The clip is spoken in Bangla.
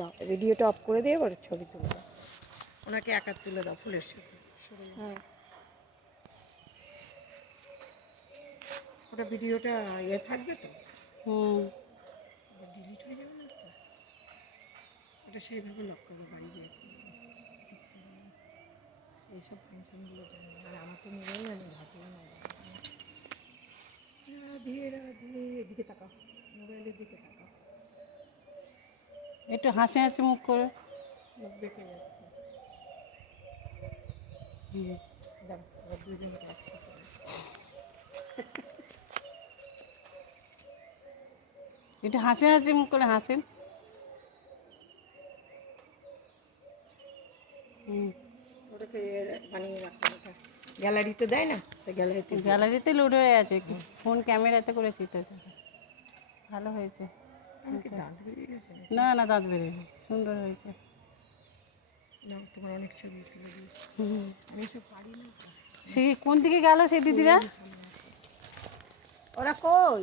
দাও, ভিডিওটা অফ করে দিয়ে এবার ছবি তুলে দাও, ওনাকে একা তুলে দাও ফুলের সাথে। হুম। ওটা ভিডিওটা ইয়ে থাকবে তো, হুম। ডিলিট হয়ে যাবে না তো, ওটা সেইভাবে লক করবে, বাড়ি গিয়ে এইসব ফাংশনগুলো জানি না। আর আমাকে মোবাইল আমি ভাবলাম না, রাধে রাধে, এদিকে তাকাও, মোবাইলের দিকে তাকাও, একটু হাসি হাসি মুখ করে। লোক দেখে যাচ্ছে। হুম। দাঁড়া, এবার দুজনকে একসাথে একটু হাসি হাসি মুখ করে হাসেন। হুম। ওটাকে বানিয়ে রাখো, ওটা গ্যালারিতে দেয় না, সে গ্যালারিতে গ্যালারিতে লোড হয়ে আছে, ফোন ক্যামেরাতে করেছি তো। ভালো হয়েছে। আমাকে দাঁত বেরিয়ে গেছে না? না না, দাঁত বেরোয়নি, সুন্দর হয়েছে। না, তোমার অনেক ছবি তুলে দিয়েছি, হুম। আমি সব পারি না। সে কোন দিকে গেল সেই দিদিরা? ওরা কই?